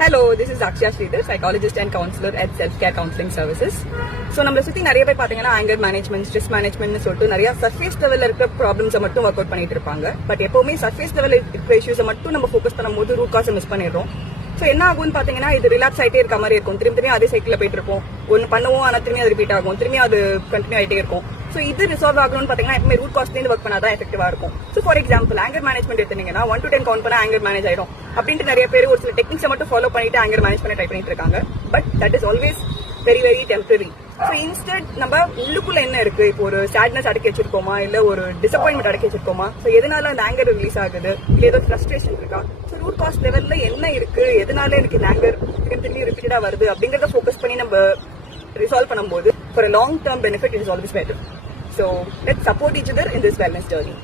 Hello, this is Akshya Sridhar, psychologist and counselor at Self Care Counseling Services. So நம்மள சுத்தி நிறைய பேர் பாத்தீங்கன்னா ஆங்கர் மேனேஜ்மெண்ட், ஸ்ட்ரெஸ் மேனேஜ்மெண்ட்னு சொல்லிட்டு நிறைய சர்ஃபேஸ் லெவல்ல இருக்க ப்ராப்ளம்ஸை மட்டும் ஒர்க் அவுட் பண்ணிட்டு இருப்பாங்க. பட் எப்பவுமே சர்ஃபேஸ் லெவல்ல இருக்கிற இஷ்யூஸை மட்டும் நம்ம ஃபோக்கஸ் பண்ணும்போது ரூட் காஸை மிஸ் பண்ணிடுறோம். ஸோ என்ன ஆகும்னு பாத்தீங்கன்னா இது ரிலாக்ஸ் ஆயிட்டே இருக்க மாதிரி இருக்கும். திரும்பி அதே சைக்கிள் போயிட்டு இருப்போம். ஒன்னு பண்ணுவோம், ஆனா திரும்பி அது ரிப்பீட் ஆகும், திரும்பி அது கண்டினியூ ஆயிட்டே இருக்கும். ஸோ இது ரிசால்வ் ஆகணும்னு பாத்தீங்கன்னா எப்பவுமே ரூட் காஸ்ட்லேருந்து ஒர்க் பண்ணாதான் எஃபெக்டிவா இருக்கும். So for example anchor management எடுத்தீங்கன்னா 1 to 10 கவுண்ட் பண்ணா ஆங்கர் மேனேஜ் ஆயிடும் அப்படின்ட்டு நிறைய பேர் ஒரு சில டெக்னிக்ஸை மட்டும் ஃபாலோ பண்ணிட்டு ஆங்கர் மேனேஜ் பண்ண ட்ரை பண்ணிட்டு இருக்காங்க. But that is always very very temporary. So instant நம்ம உள்ளுக்குள்ள என்ன இருக்கு, இப்போ ஒரு சேட்னஸ் அடக்கி வச்சிருக்கோமா, இல்ல ஒரு டிசப்பாயின்மெண்ட் அடக்கி வச்சிருக்கோமா, ஸோ எதனால அந்த ஆங்கர் ரிலீஸ் ஆகுது, இல்ல ஏதோ ஃப்ரஸ்ட்ரேஷன் இருக்கா, ஸோ ரூட் காஸ்ட் லெவல்ல என்ன இருக்கு, எதனால எனக்கு இந்த ஆங்கர் திரும்பி ரிப்பீட்டடா வருது அப்படிங்கறத ஃபோக்கஸ் பண்ணி நம்ம ரிசால்வ் பண்ணும்போது for a long term benefit it is always better. So let's support each other in this wellness journey.